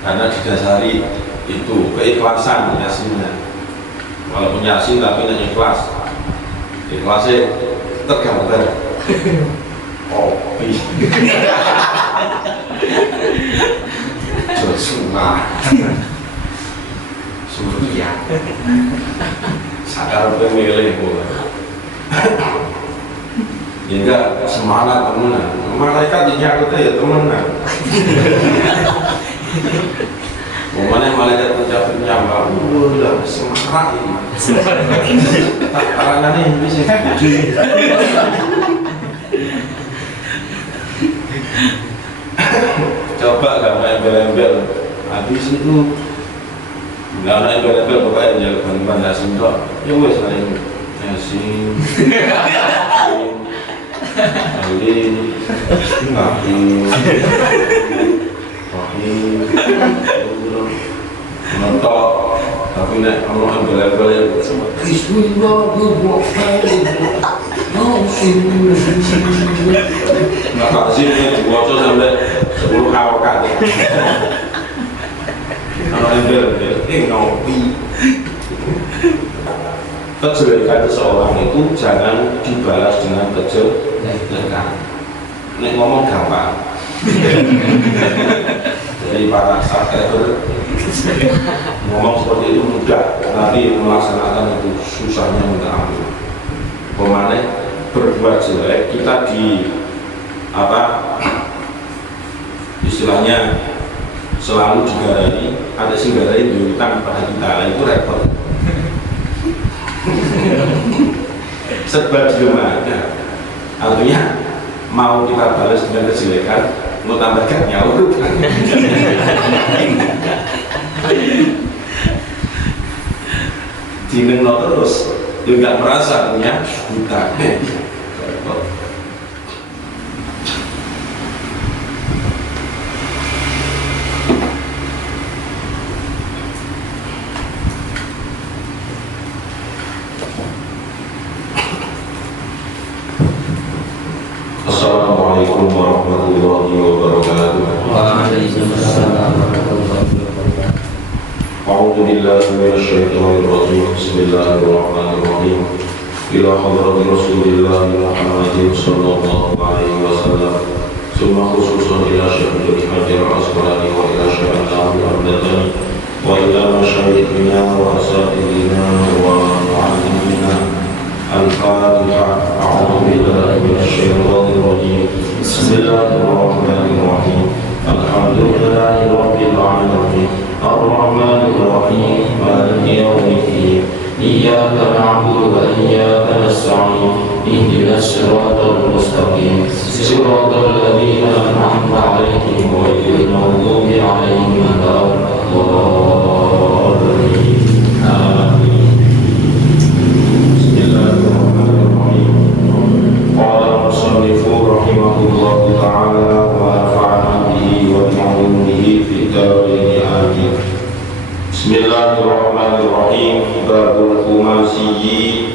karena didasari itu keikhlasan yasinnya. Walaupun yasin tapi tidak ikhlas, ikhlasnya tergambar kopi Joshua Surya sadar pemilih hingga semangat temenan. Malaikat dinyakutnya ya temenan. Momennya malaikat mencapai nyambang, udah semarak ini. Karena ini bisa gede. Coba gak main embel-embel, habis itu nggak main embel-embel pokoknya jalan bantuan yasin doang. Ya wes lah ini yasin. Ali, Rahim, mentok, tapi nek kalau embel-embel Bismillah, nggak kasih ini bocor sampai 10 harokat. Kalau embel-embel, ngopi. Kejelekan seseorang itu jangan dibalas dengan kejelekan. Nek ngomong gampang. Jadi para subscriber ngomong seperti itu mudah, nanti melaksanakan itu susahnya minta ampun. Pemane berbuat jelek kita di istilahnya selalu digarai, ada sing garai utang pada kita, itu repot. Serba dilema, artinya mau kita balas dengan kejelekan, mau tambahkan nyawa dinengno terus, dia nggak merasa punya hutang. Assalamualaikum warahmatullahi wabarakatuh. Waalaikumsalam warahmatullahi wabarakatuh. A'udzu billahi minasyaitonir rajim. Bismillahirrahmanirrahim. Ila hadrati Rasulillah Muhammadin sallallahu alaihi wasallam. Summa khususan ila Syekh Hajar Al-Asqalani wa ila Syekh Al-Hamdani wa ila masyayikhina wa asatidina wa mu'allimina. Al-Fatihah. A'udzu billahi minasyaitonir rajim. Bismillahirrahmanirrahim. Alhamdulillahi rabbil alamin. Ar-Rahmanir Rahim. Maliki yaumiddin. Iyyaka na'budu wa iyyaka nasta'in. Ihdinas siratal mustaqim. Siratal ladzina an'amta 'alaihim ghairil maghdubi 'alaihim waladdallin. Amin. Bismillahirrahmanirrahim. Qala al-musannifu rahimahullahu ta'ala wa nafa'ana bihi wa bi'ulumihi fid dharain amin. Bismillahirrahmanirrahim. Babul khumasiyyi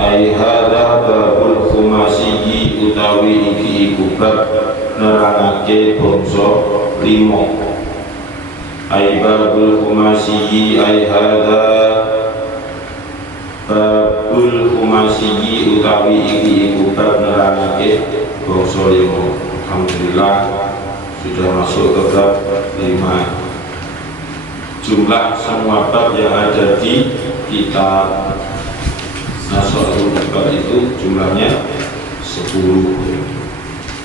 ay hadza babul khumasiyyi utawi iki iku bab nerangake bangsa 5. Ay babul khumasiyyi ay hadza babul khumasiyyi utawi iki iku bab nerangake bangsa 5. Alhamdulillah sudah masuk ke bab 5. Jumlah semua bab yang ada di kitab Nasrul Bab itu jumlahnya 10.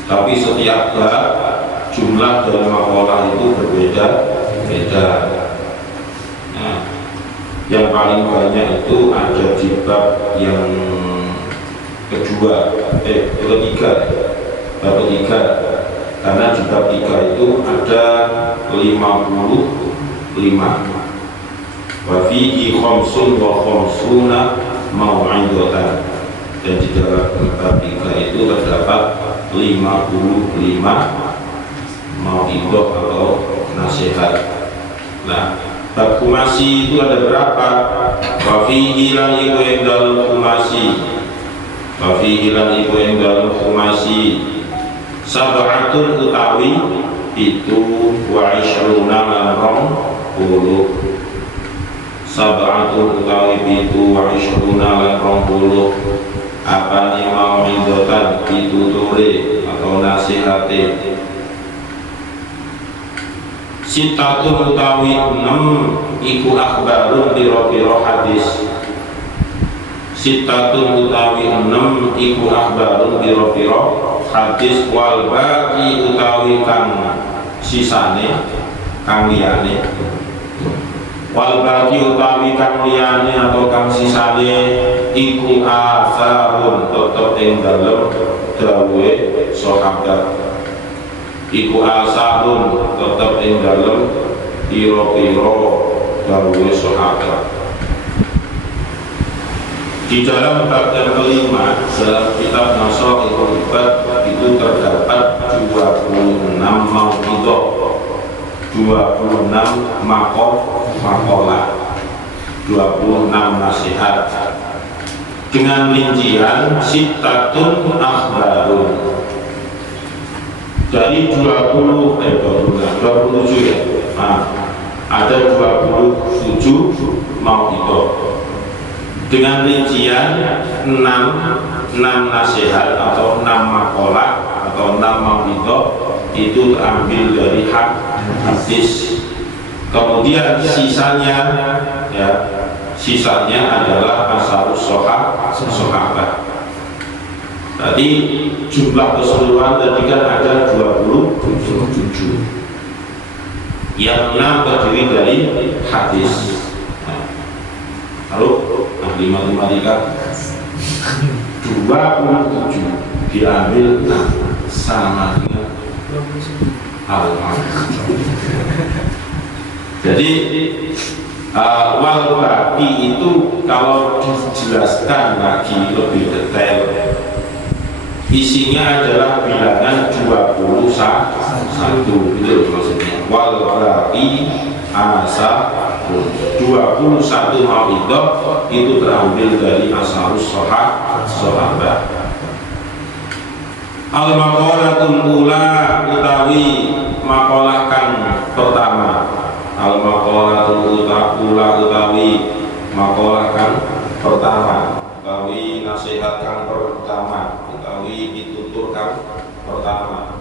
Tapi setiap bab jumlah dari makalah itu berbeda-beda. Nah, yang paling banyak itu ada di bab yang ketiga. Bab ketiga. Karena di bab 3 itu ada 55. Wa fihi khamsun wa khamsuna mau'idatan. Dan di dalam bab 3 itu terdapat 55 mau'idah atau nasihat. Nah, bab khumasi itu ada berapa? Wa fihi lan iku endal khumasi. Wa fihi lan iku endal khumasi. Sab'atun utawi itu wa ishruna lan puluh sab'atu utawi pitu wa ishruna lan 20 apane mau'izatan pituture atau nasihate sitatun utawi 6 iku akhbarun pira-pira hadis sitatun utawi 6 iku akhbarun pira-pira hadis wal baqi utawi kang sisane kang liyane wal baqi utawi kang liyane atau kang sisane iku asarun tetep ing dalem dawuhe sahabat iku asarun tetep ing dalem pira-pira dawuhe sahabat. Di dalam bab yang kelima dalam kitab Nasaihul Ibad itu terdapat 26 mau'izah 26 maqalah 26 nasihat dengan rincian sitatun akhbarun dari 27 ya. Nah, ada 27 mau'izah dengan rincian 6 nasihat atau 6 maqalah atau 6 mau'izah itu terambil dari hadis. Kemudian sisanya ya, sisanya adalah asarus sahabat. Tadi jumlah keseluruhan tadi kan ada 27. Yang 6 terdiri dari hadis. Lalu ahli matematika 27 diambil 6 sama dengan jadi wal baqi itu kalau dijelaskan lagi lebih detail isinya adalah bilangan 21 itu maksudnya wal baqi asa 21 mau'izah itu terambil dari asarus sahabat. Al-maqalatul ula utawi maqalah kang pertama. Al-maqalatul ula utawi maqalah kang pertama. Utawi nasihat kang pertama. Utawi pitutur kang pertama.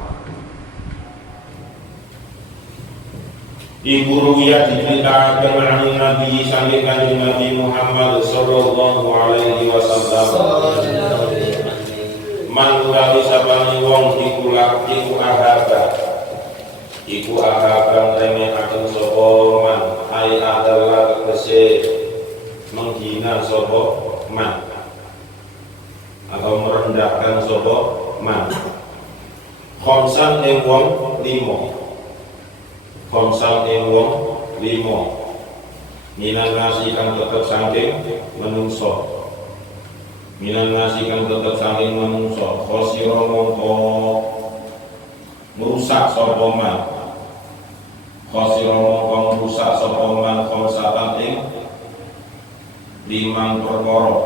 Ibu Ruwiyah diceritakan dari Nabi sampai kanjeng Nabi Muhammad sallallahu alaihi wasallam. Man utawi sapane wong iku ahaba remekaken sapa man ai adalah tegese menghina sapa man atau merendahkan sapa man khamsan ing wong 5 khamsan ing wong 5 minan nasi kang tetep saking menungso minan nasi kang tetep saking menungso khosiro mongko merusak sapa man khosiro mongko merusak sapa man khamsatan ing 5 perkara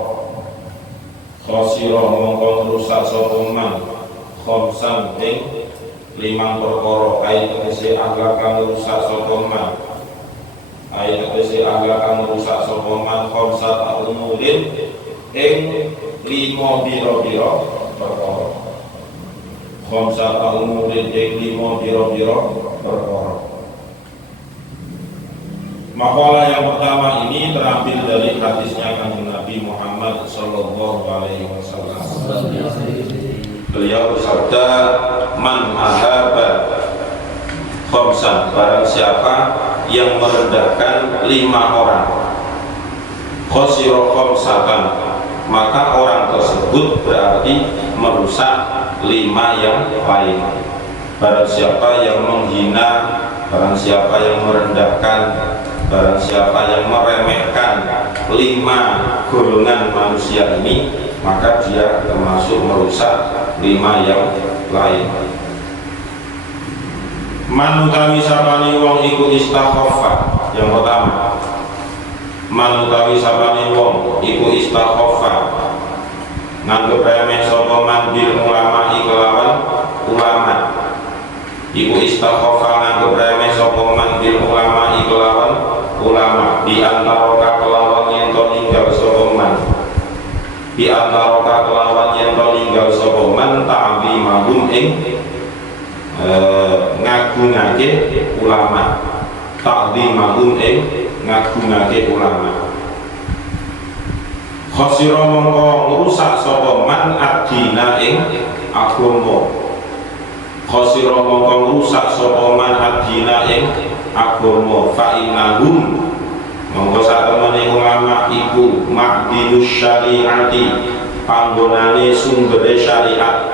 khosiro mongko merusak sapa man khamsan ing 5 perkara ai tegese akhlak kang merusak sapa man ai tegese akhlak kang merusak sapa man khamsat al-umurin ing 5 biro-biro perkara khamsat al-umurin ing 5 biro-biro perkara. Makalah yang pertama ini terambil dari hadisnya kanjeng Nabi Muhammad sallallahu alaihi wasallam. Beliau bersabda, man ahaba khamsan, barang siapa yang merendahkan 5 orang, khosiro khamsatan, maka orang tersebut berarti merusak 5 yang lain. Barang siapa yang menghina, barang siapa yang merendahkan, barang siapa yang meremehkan 5 golongan manusia ini, maka dia termasuk merusak 5 yang lain. Man utawi sapane wong iku istakhaffa. Yang pertama, man utawi sapane wong iku istakhaffa, nganggep remeh sapa man bil ulama kelawan ulama. Iku istakhaffa nganggep remeh sapa man bil ulama kelawan ulama di antara kelawan yang to ninggal sapa man di antara kelawan yang to ninggal sapa man ta'zimahum ing ngagungake ulama ta'zimahum ing ngagungake ulama khosira mongko ngrusak sapa man adina ing agama khosira mongko ngrusak sapa man adina ing agama fa innahum mongko satemene ulama iku ma'dinus syariati panggonane sumbere syariat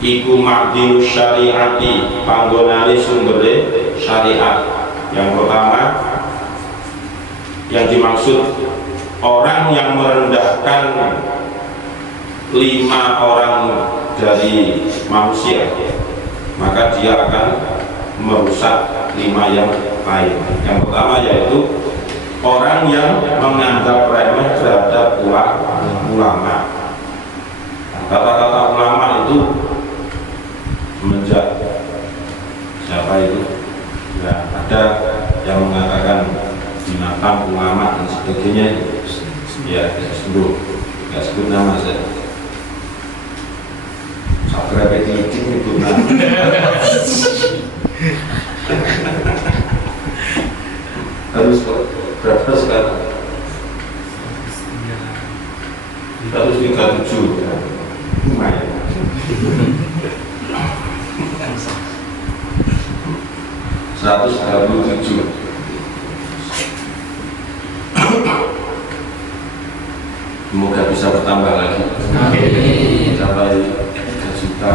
iku ma'dinus syariati panggonane sumbere syariat. Yang pertama yang dimaksud orang yang merendahkan 5 orang dari manusia maka dia akan merusak 5 yang lain. Yang pertama yaitu orang yang menganggap remeh terhadap ulama. Kata-kata ulama itu semenjak siapa itu? Ya, ada yang mengatakan binatang ulama dan sebagainya. Ya, tidak sebut nama saya. Saya repetitif itu nama. Harus berapa sekarang? 137 ya. Lumayan. 137. Semoga bisa bertambah lagi. Sampai 3 juta.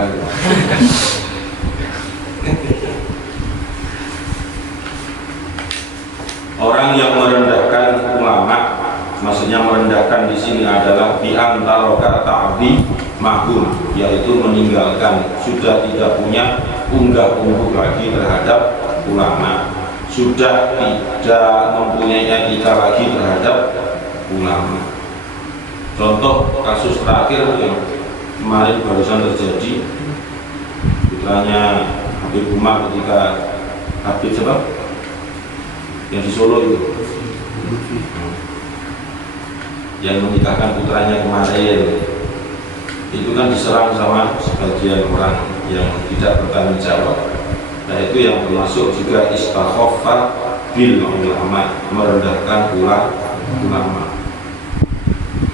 Orang yang merendahkan ulama, maksudnya merendahkan di sini adalah di antara ta'dhi mahum, yaitu meninggalkan, sudah tidak punya unggah-ungguh lagi terhadap ulama, sudah tidak mempunyai etika lagi terhadap ulama. Contoh kasus terakhir yang kemarin barusan terjadi, putranya Habib Umar ketika Habib sebab yang di Solo itu yang menikahkan putranya kemarin itu kan diserang sama sebagian orang yang tidak bertanggung jawab. Nah itu yang termasuk juga istakhaffa bil ulama, merendahkan ulama.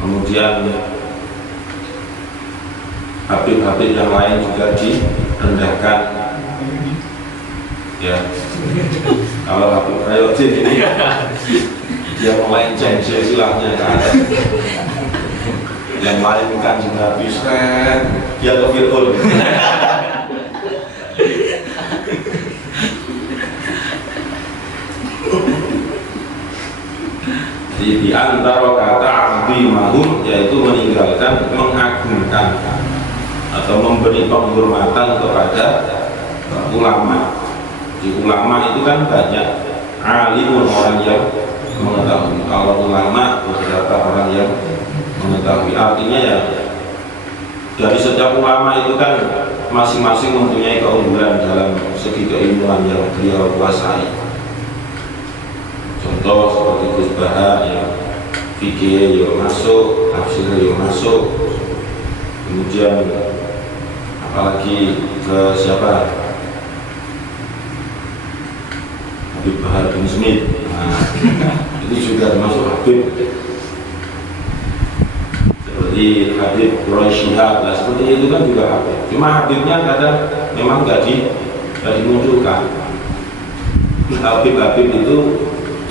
Kemudian habib-habib yang lain juga direndahkan. Ya, kalau Habib Rayodin ini dia melenceng silsilahnya ke atas. Yang lain kan juga bisa dia ke Fir'aun. Di antara kata azimahum yaitu meninggalkan, mengagungkan atau memberi penghormatan kepada ulama. Di ulama itu kan banyak alimun, orang yang mengetahui. Kalau ulama beberapa orang yang mengetahui, artinya ya dari setiap ulama itu kan masing-masing mempunyai keunggulan dalam segi keilmuan yang beliau kuasai. Contoh seperti Gus Baha yang fikih yang masuk, tafsir yang masuk, kemudian apalagi ke siapa, Habib Bahar bin Smith, nah, itu juga termasuk Habib. Seperti Habib Roy Shihab, nah, seperti itu kan juga Habib. Cuma Habibnya kadang memang nggak dimunculkan. Habib-habib itu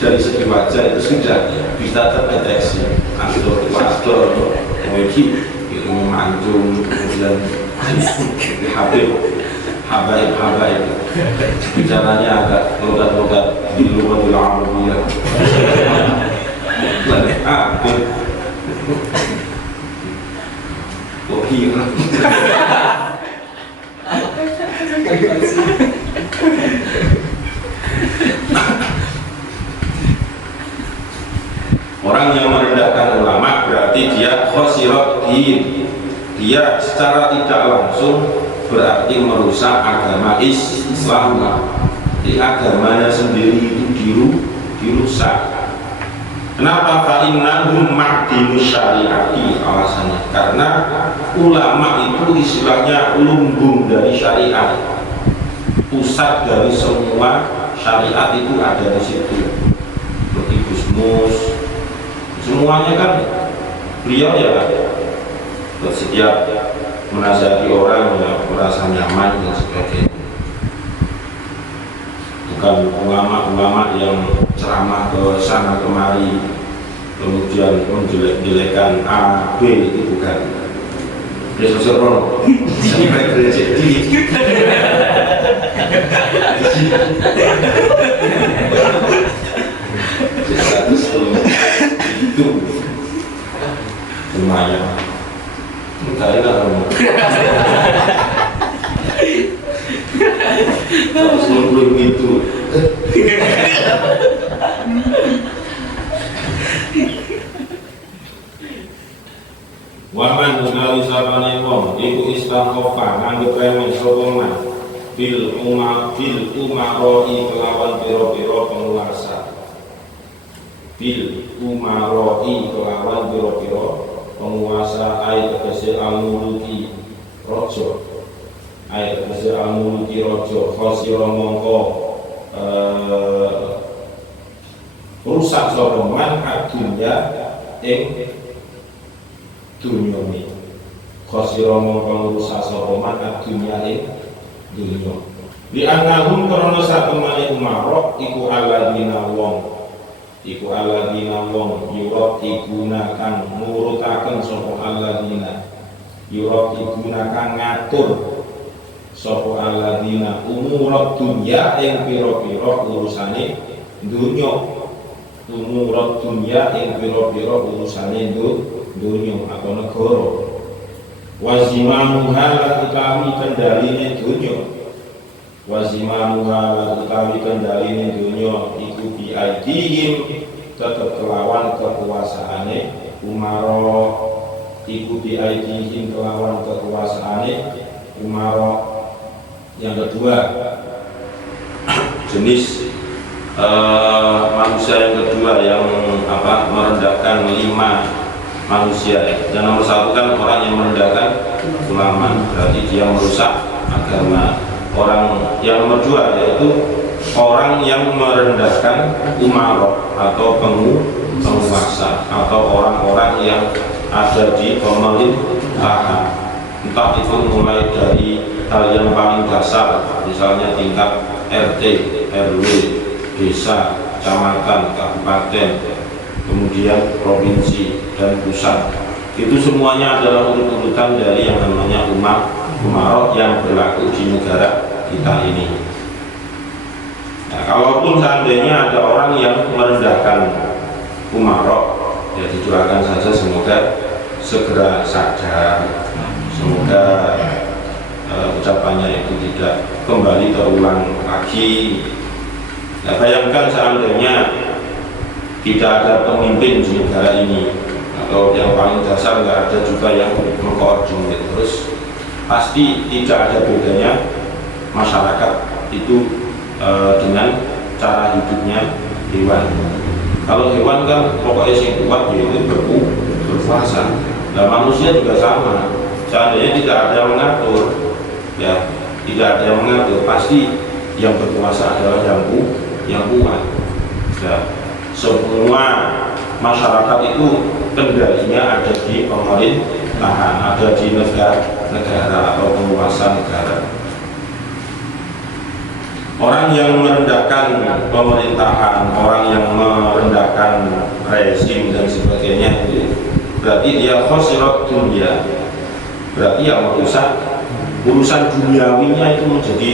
dari segi wajah itu sudah bisa terdeteksi. Aktor, Moiki, itu Manjung, kemudian Habib, Habaib. Bicaranya agak logat-logat di luar Arabiyah. Habib, kira. Orang yang merendahkan ulama berarti dia khosirat din. Dia secara tidak langsung berarti merusak agama Islam. Di agamanya sendiri itu dirusak. Kenapa? Fa'innahum ma'dinus syariati, alasannya karena ulama itu istilahnya lumbung dari syariat, pusat dari semua syariat itu ada di situ. Seperti Gusmus, semuanya kan beliau ya setiap menasihati orang ya merasa nyaman dan sebagainya. Bukan ulama-ulama yang ceramah ke sana kemari kemudian menjelek-jelekan A, B, itu bukan. Profesor Rono ini gereja di itu lumayan enggak enak kamu 190 gitu. Waman sekali sabane wong iku istaghfar nganggep remeh sapa man bil umaroi kelawan pira-pira penguasa. Bil umaroi kelawan pira-pira penguasa ai tegese al-muluki raja. Ai tegese al-muluki raja khosira mongko rusak sapa man adunya ing dunia ini. Khosira mongko rusak sapa man adunya ing dunia. Li annahum karana satemene umarok iku alladzina wong yurat iguna kang nurutaken sapa alladzina yurat iguna kang ngatur sapa alladzina umurat dunya ing pira-pira urusane dunya. Umurat dunya ing pira-pira urusane dunya atau negara. Wazimanuha lan utawi kendaline dunya. Wazimanuha lan utawi kendaline dunya iku biaidihim tetep kelawan kekuasaane umara. Iku biaidihim kelawan kekuasaane umara. Yang kedua jenis manusia yang kedua yang merendahkan 5 manusia. Yang nomor 1 kan orang yang merendahkan ulama, berarti dia merusak agama. Orang yang nomor 2 yaitu orang yang merendahkan umara atau penguasa atau orang-orang yang ada di pemerintahan. Entah itu mulai dari hal yang paling dasar, misalnya tingkat RT, RW, desa, kecamatan, kabupaten, kemudian provinsi dan pusat. Itu semuanya adalah urut-urutan dari yang namanya umarok yang berlaku di negara kita ini. Nah, kalaupun seandainya ada orang yang merendahkan umarok, ya didoakan saja semoga segera sadar, semoga ucapannya itu tidak kembali terulang lagi. Nah, bayangkan seandainya tidak ada pemimpin di negara ini, atau yang paling dasar nggak ada juga yang mengkoordinir, terus pasti tidak ada bedanya masyarakat itu dengan cara hidupnya hewan. Kalau hewan kan pokoknya sing kuat yaitu berpuasa. Nah, manusia juga sama. Seandainya tidak ada yang mengatur, ya tidak ada yang mengatur, pasti yang berkuasa adalah yang kuat. Ya, semua masyarakat itu kendalinya ada di pemerintahan, ada di negara atau penguasa negara. Orang yang merendahkan pemerintahan, orang yang merendahkan rezim dan sebagainya itu berarti dia khosirat dunia, berarti yang merusak urusan duniawinya itu menjadi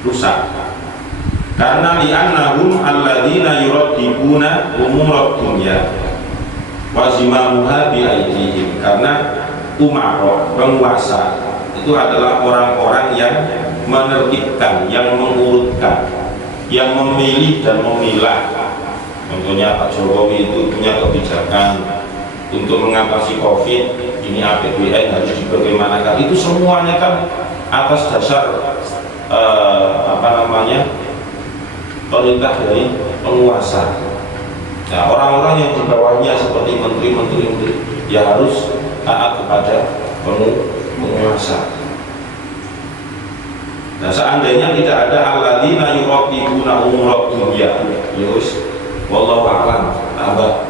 rusak. Karena li'annahum alladzina yuradibuna umurat dunya wazimamuha biaidihim, karena umara, penguasa itu adalah orang-orang yang menertibkan, yang mengurutkan, yang memilih dan memilah. Contohnya Pak Jokowi itu punya kebijakan untuk mengatasi COVID, ini APBN harus dibagaimanakan. Itu semuanya kan atas dasar perintah dari penguasa. Nah, orang-orang yang di bawahnya seperti menteri-menteri ya harus taat kepada penguasa. Nah, seandainya tidak ada alladzina yuqatibuna umur dunya, yus wallahu a'lam, tambah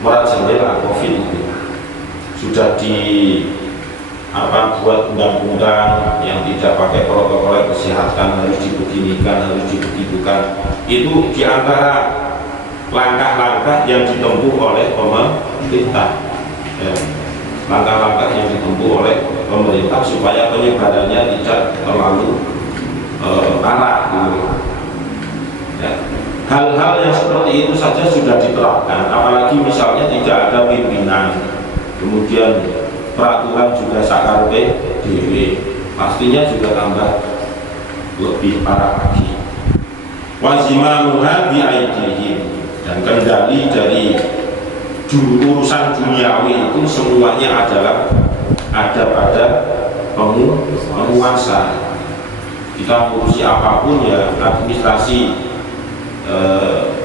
berat jendela Covid itu sudah buat undang-undang yang tidak pakai protokol kesehatan, harus dibeginikan, harus dibegitukan. Itu diantara langkah-langkah yang ditempuh oleh pemerintah, ya. Langkah-langkah yang ditempuh oleh pemerintah supaya penyebarannya tidak terlalu parah gitu. Ya. Hal-hal yang seperti itu saja sudah diterapkan, apalagi misalnya tidak ada pimpinan, kemudian peraturan juga sakarpe dewe, pastinya juga tambah lebih parah lagi. Wazimanuha bi'aidihim, dan kendali dari urusan duniawi itu semuanya adalah ada pada penguasa. Kita ngurusi apapun ya, administrasi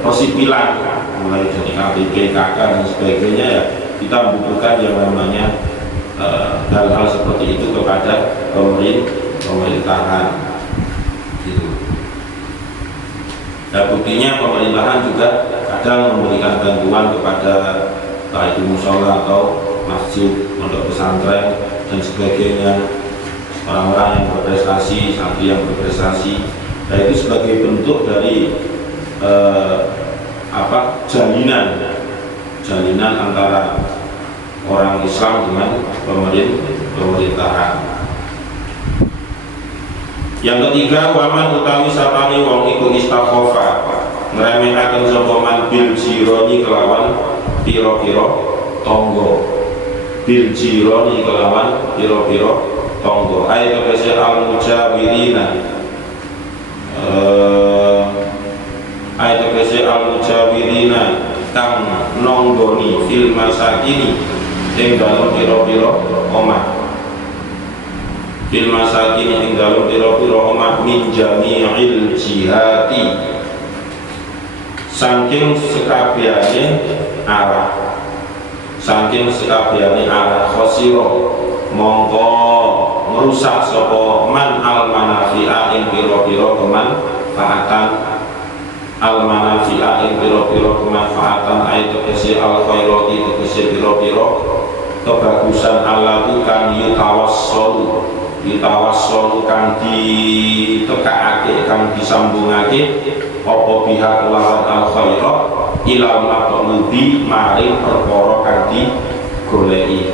persipilan, mulai dari KTP, KK dan sebagainya, ya kita membutuhkan yang namanya hal-hal seperti itu kepada pemerintahan gitu. Nah, buktinya pemerintahan juga kadang memberikan bantuan kepada entah itu musola atau masjid, pondok pesantren dan sebagainya, orang-orang yang berprestasi, santri yang berprestasi. Nah, itu sebagai bentuk dari jalinan antara orang Islam dengan pemerintahan. Yang ketiga, waman utawi sapane wong iku istakhofa ngremehake sapa man bil jironi kelawan pira-pira tangga. Bil jironi kelawan pira-pira tangga. Ayat tegese al mujawirina. Ayat tegese al mujawirina kang nonggoni fil masakini ing dalem pira-pira omah. Fil masakin ing dalem pira-pira omah min jami'il jihati, saking sekabehane arah, saking sekabehane arah khosiro mongko ngerusak sapa man al manafi'a ing pira-pira kemanfaatan, al manafi'a ing pira-pira kemanfaatan ayat tegese al khairati tegese pira-pira kebagusan alati kang yutawassalu kang ditekakake, kang disambungake apa pihak lawan al khairat ilal matlubi maring perkara kang digoleki,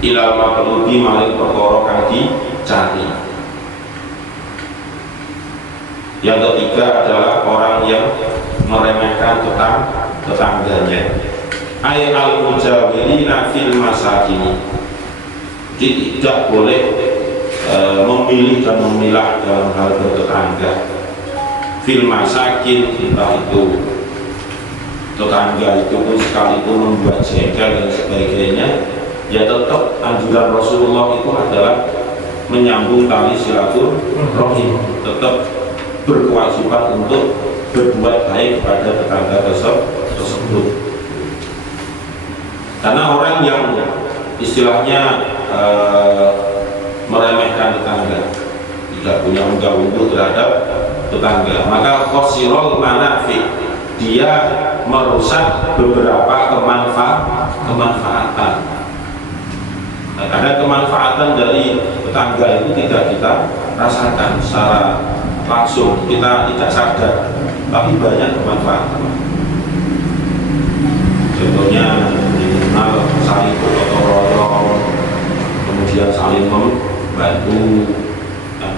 ilal matlubi maring perkara kang dicari. Yang ketiga adalah orang yang meremehkan tetangganya. Ay al mujawirina fil masakini, tidak boleh memilih dan memilah dalam hal bertetangga. Fil masakin, entah itu tetangga itu pun sekalipun membuat jengkel dan sebagainya, ya tetap anjuran Rasulullah itu adalah menyambung tali silaturahim, tetap berkewajiban untuk berbuat baik kepada tetangga tersebut. Karena orang yang istilahnya meremehkan tetangga, tidak punya unggah-ungguh terhadap tetangga, maka khosirul manafi, dia merusak beberapa kemanfaatan. Nah, ada kemanfaatan dari tetangga itu tidak kita rasakan secara langsung, kita tidak sadar, tapi banyak kemanfaatan. Contohnya minimal saling gotong royong, kemudian saling membantu dan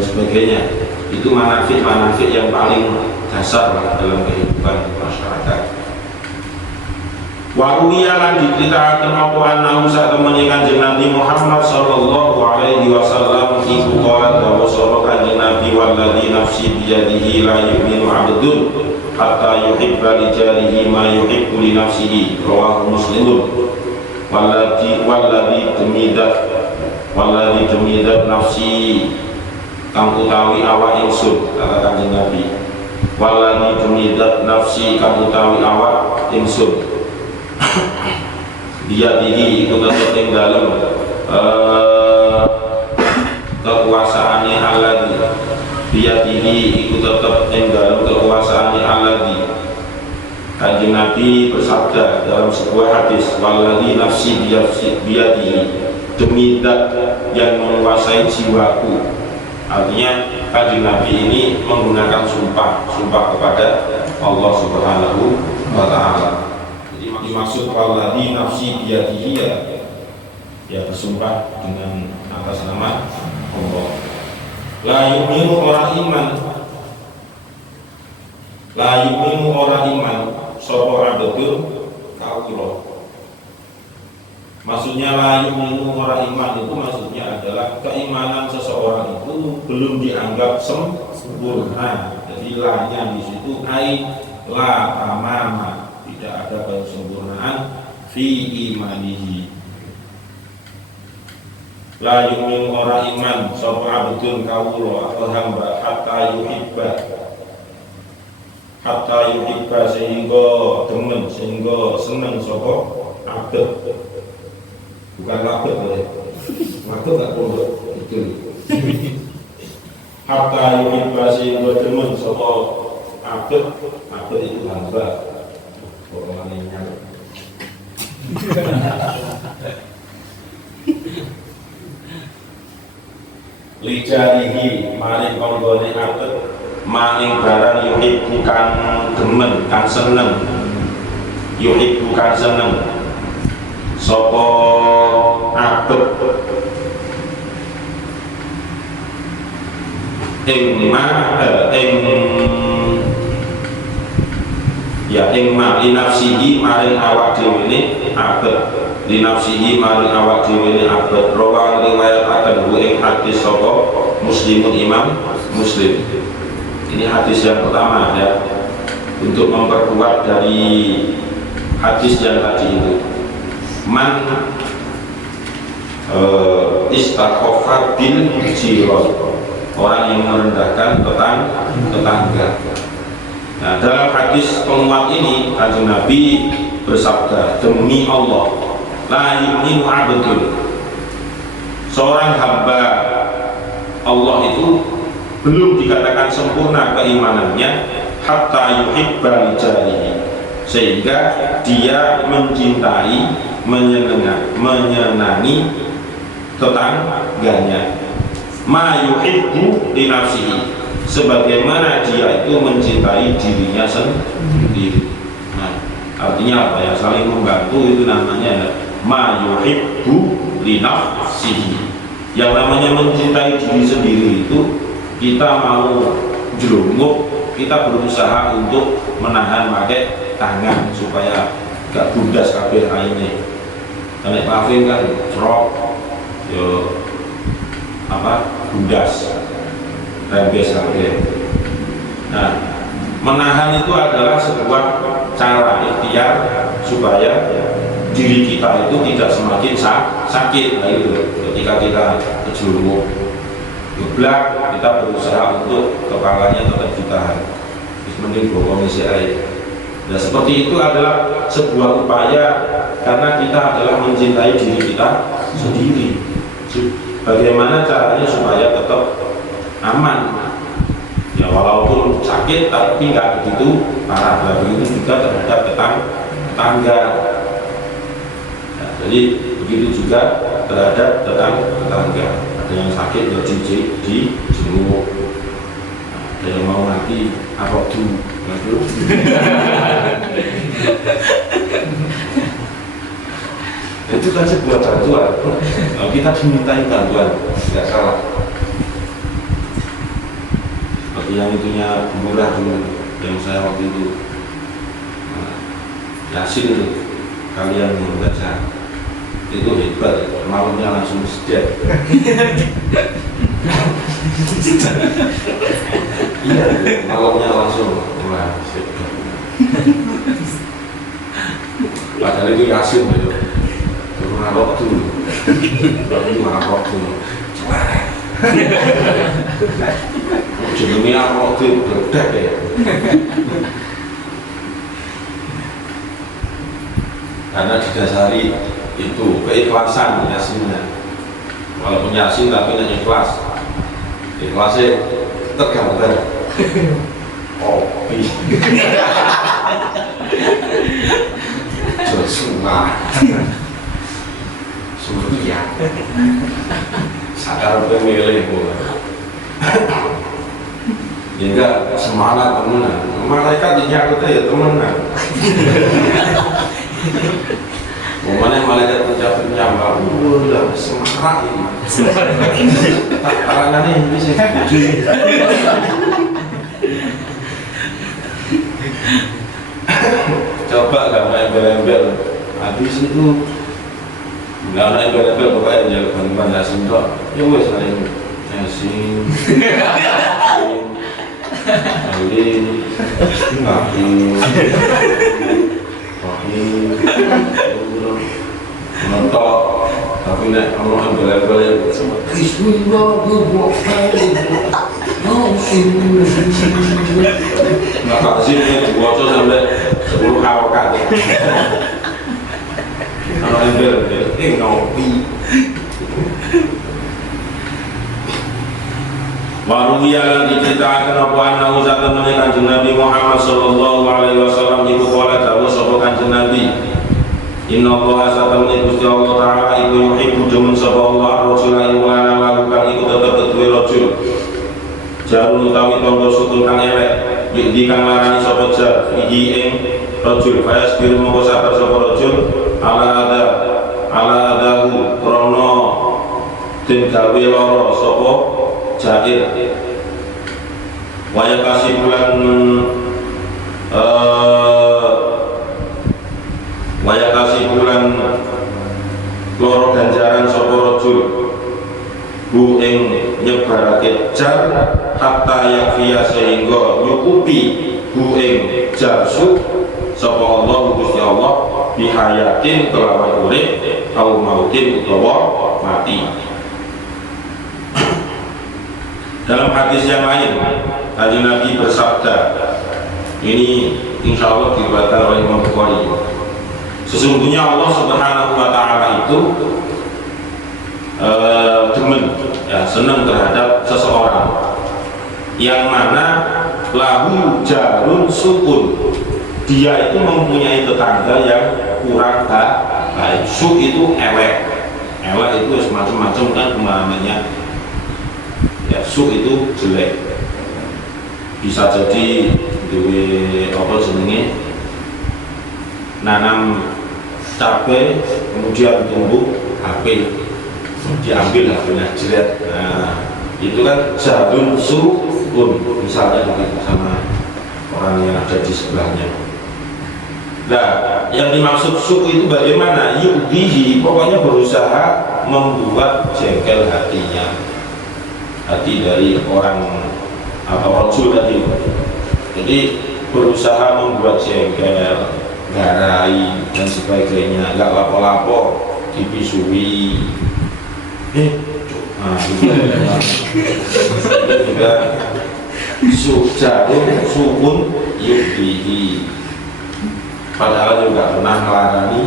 sebagainya. Itu manfaat yang paling dasar dalam kehidupan masyarakat. Wa ruwiya lan diceritakan apa annahu satemene Kanjeng Nabi Muhammad sallallahu alaihi wasallam iku qala dawu sapa Kanjeng Nabi walladzi nafsi biyadihi la yu'minu 'abdun hatta yuhibba li jarihi ma yuhibbu li nafsihi, rawahu Muslimun. Walladzi tumidat nafsi kang utawi awak ingsun, kata Kanjeng Nabi, walladzi tumidat nafsi kang utawi awak ingsun dia tinggi iku tetep ing dalem kekuasaane alladzi dia tinggi iku tetep ing dalem kekuasaane alladzi. Kanjeng Nabi bersabda dalam sebuah hadis, walladzi nafsi biyadihi, demi zat yang menguasai jiwaku. Artinya Kanjeng Nabi ini menggunakan sumpah kepada Allah Subhanahu wa taala. Jadi maksud walladzi nafsi biyadihi ya bersumpah dengan atas nama Allah. La yu'minu orang iman, la yu'minu orang iman sopo abdul kawula. Maksudnya la yu'minu orang iman itu maksudnya adalah keimanan seseorang itu belum dianggap sempurna. Jadi la-nya di situ ai la tamama, tidak ada kesempurnaan fi imanihi. La yu'minu orang iman sopo abdul kawula atau hamba hatta yuhibba sehingga demen, sehingga seneng sopo abd, bukan abd boleh, abd nggak perlu itu. Hatta yuhibba sehingga demen sopo abd itu hamba, orang lainnya. Lijarihi maring konggone abd maning barang yuhib bukan demen kan seneng, yuhib bukan seneng sopo abd ing linafsihi maring awak dhewe ne abd, linafsihi maring awak dhewe ne abd. Rawang riwayat akan ing hadis sopo Muslimun Imam Muslim. Ini hadis yang pertama ya, untuk memperkuat dari hadis yang tadi itu. Man istakhofa bil jiron, orang yang merendahkan tetangga. Nah, dalam hadis penguat ini Kanjeng Nabi bersabda, demi Allah, la yu'minu abdun, seorang hamba Allah itu belum dikatakan sempurna keimanannya hatta yuhibba lijarihi, sehingga dia mencintai, menyenangi tetangganya. Ma yuhibbu li nafsihi, sebagaimana dia itu mencintai dirinya sendiri. Nah, artinya apa ya? Saling membantu itu namanya ma yuhibbu li nafsihi. Yang namanya mencintai diri sendiri itu kita mau jelungkup, kita berusaha untuk menahan pakai tangan supaya gak bundas kabeh aine. Nek paving kan crok yo bundas, rembes kabeh. Nah, menahan itu adalah sebuah cara ikhtiar supaya diri kita itu tidak semakin sakit. Nah itu ketika kita kejelungkup geblak, kita berusaha untuk kepalanya tetap ditahan. Mending bawa misi air. Nah, seperti itu adalah sebuah upaya karena kita adalah mencintai diri kita sendiri. Bagaimana caranya supaya tetap aman? Ya walaupun sakit tapi nggak begitu parah. Begitu juga terhadap tetangga. Nah, jadi begitu juga terhadap tetangga. Ada yang sakit ya di jenguk, ada yang mau mati apa tuh itu kan sebuah bantuan. Kalau kita dimintai bantuan tidak salah. Seperti yang itunya murah dulu yang saya waktu itu Yasin itu, kalian yang baca itu hebat, malamnya langsung sejak. Iya, malamnya langsung wah sejak. Padahal itu Yasin itu turun arok dulu, baru marok dulu. jenenge apa dibledek ya. Karena didasari itu keikhlasan yasinnya. Walaupun yasin tapi tidak ikhlas. Ikhlasnya tergambar kopi Joshua Surya sakar pemilih hingga semangat temenan malaikat dinyakutnya ya temenan. Momennya malaikat mencapai nyambal udah semangat ini karangan ini bisa coba gak main embel-embel habis itu nggak ada embel-embel pokoknya jalan bantuan yasin dok ya wes lain yasin alin menontok tapi nek kalau embel-embel ya nggak kasih dibaca sampai 10 harokat kalau embel ngopi. Waruwiya diceritakan apa annahu zatan kanjeng Nabi Muhammad sallallahu alaihi wasallam iku qala dawuh sapa kanjeng Nabi inna Allah satamni Gusti Allah taala iku yuhibbu jumun sapa Allah rasulullah yang lakukan iku tetep ketuwe rajul jarun utawi tangga sukul kang elek di kang larani sapa jar iki ing rajul fayas biru mongko sabar sapa rajul ala adahu krana den gawe lara sapa jair waya kasih bulan loro ganjaran sapa rajul bu ing nyebarake jar hatta yakfiya sehingga nyukupi bu ing jarsu sapa Allah Gusti Allah bihayatin kelawan urip au mautin utawa mati. Dalam hadis yang lain, Kanjeng Nabi bersabda, ini insya Allah diriwayatkan oleh Imam Bukhari. Sesungguhnya Allah Subhanahu Wa Taala itu demen, ya, senang terhadap seseorang yang mana lahu jarun sukun. Dia itu mempunyai tetangga yang kurang baik. Su itu elek, elek itu semacam-macam kan pemahamannya. Ya, su itu jelek, bisa jadi dewe apa jenenge nanam cabai kemudian tumbuh HP diambil HP-nya jeret. Nah, itu kan jadun sukun misalnya begitu sama orang yang ada di sebelahnya. Nah, yang dimaksud suku itu bagaimana? Yudihi, pokoknya berusaha membuat jengkel hatinya, hati dari orang atau rajul tadi. Jadi berusaha membuat jengkel, garai dan sebagainya, nggak lapo-lapo, dipisui. Nah, itu juga jarun sukun yudihi. Padahal juga pernah melarani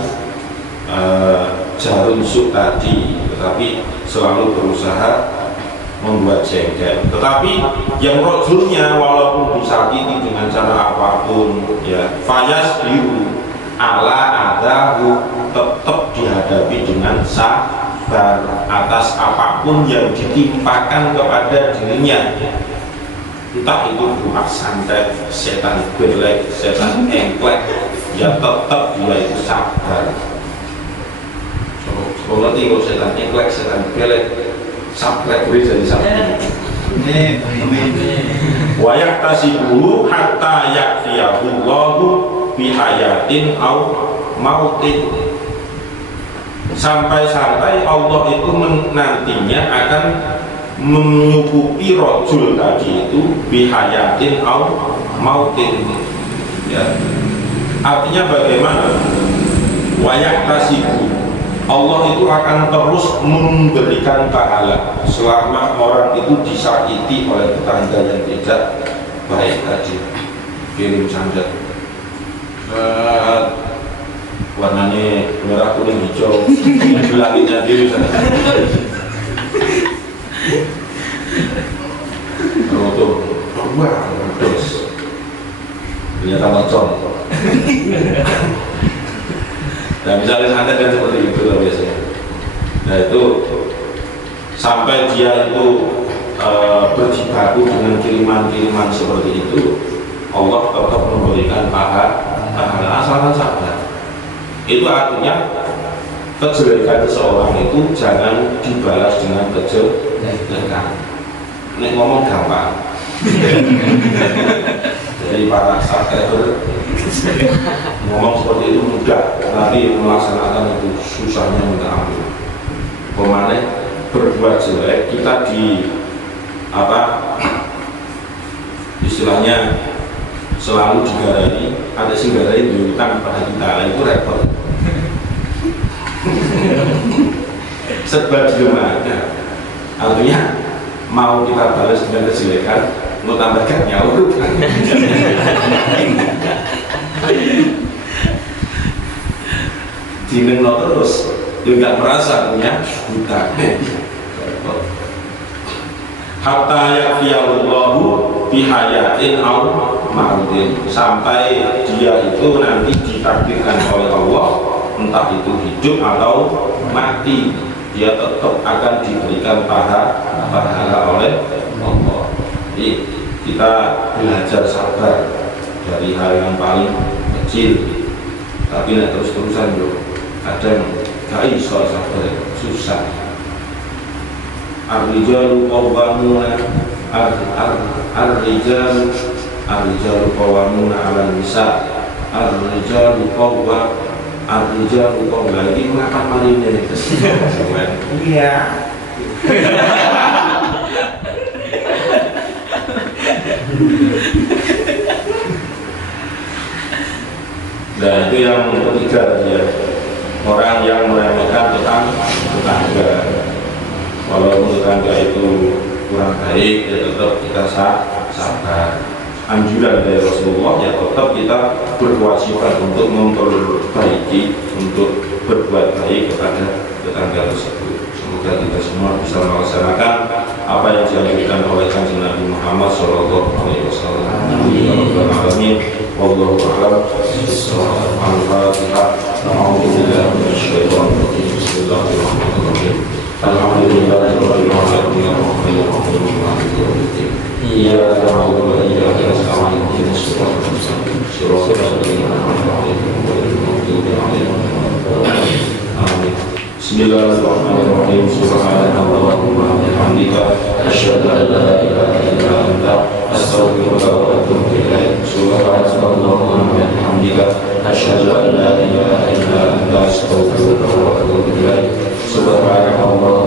jarun suk tadi, tetapi selalu berusaha membuat jengkel. Tetapi yang rojulnya walaupun disakiti dengan cara apapun, ya fayas biru ala adahu, tetap dihadapi dengan sabar atas apapun yang ditimpakan kepada dirinya. Entah itu buah santet, setan belek, setan engklek, ya tetap dia itu sabar. Kalau nanti kalau setan engklek, setan belek, sabar gue jadi sabar. Wayak tasibuhu hatta yakfiyahullahu bihayatin au mautin. Sampai-sampai Allah itu nantinya akan menyukupi rojul tadi itu bihayatin au mautin, ya. Artinya bagaimana? Wayak tasibu, Allah itu akan terus memberikan pahala selama orang itu disakiti oleh tetangga yang tidak baik tadi. Kirim sandat warnanya merah kuning hijau langitnya biru sana roto wah terus ternyata macam. Nah misalnya santet kan seperti itu lah biasanya. Nah itu sampai dia itu berjibaku dengan kiriman-kiriman seperti itu, Allah tetap memberikan pahala asalkan sabar. Itu artinya kejelekan seseorang itu jangan dibalas dengan kejelekan. Nek ngomong gampang. Jadi para subscriber ngomong seperti itu mudah, nanti melaksanakan itu susahnya minta ampun. Pemane berbuat jelek kita di istilahnya selalu digarai, ada sing garai diutang pada kita, itu repot. Serba dilemakan. Artinya mau kita balas dengan kejelekan, mau tambahkan nyaur. Dinengno terus, dia nggak merasa punya hutang. Hatta yakfiyallahu bihayatin aw mautin, sampai dia itu nanti ditakdirkan oleh Allah, entah itu hidup atau mati, dia tetap akan diberikan pahala oleh Allah. Jadi kita belajar sabar dari hal yang paling kecil, tapi tidak terus-terusan loh. Kadang gak iso sabar, susah. Ar-rijalu qawwamuna ar-rijalu qawwamuna 'alan nisa. Ar-rijalu lagi mengapa marine? Iya. Nah itu yang ketiga tadi ya, orang yang meremehkan tetangga. Walaupun tetangga itu kurang baik, ya tetap kita sabar. Anjuran dari Rasulullah ya tetap kita berkewajiban untuk memperbaiki, untuk berbuat baik kepada tetangga tersebut. Semoga kita semua bisa melaksanakan apa yang dianjurkan oleh Kanjeng Nabi Muhammad Shallallahu Alaihi Wasallam. Amin. Wallahu a'lam. Al-Fatihah. A'udzubillahi minasyaitonir rajim. Bismillahirrahmanirrahim. Alhamdulillahirabbil alamin. Iyyaka na'budu wa iyyaka nasta'in. Ihdinas siratal mustaqim. Shiratal ladzina an'amta 'alaihim ghairil maghdubi 'alaihim waladdallin. Amin. Bismillahirrahmanirrahim. Subhanallahumma wa bihamdika asyhadu an la ilaha illa anta astaghfiruka wa atubu ilaik. Subhanallahumma wa bihamdika asyhadu an la ilaha illa anta astaghfiruka wa atubu ilaik. Subhanallah.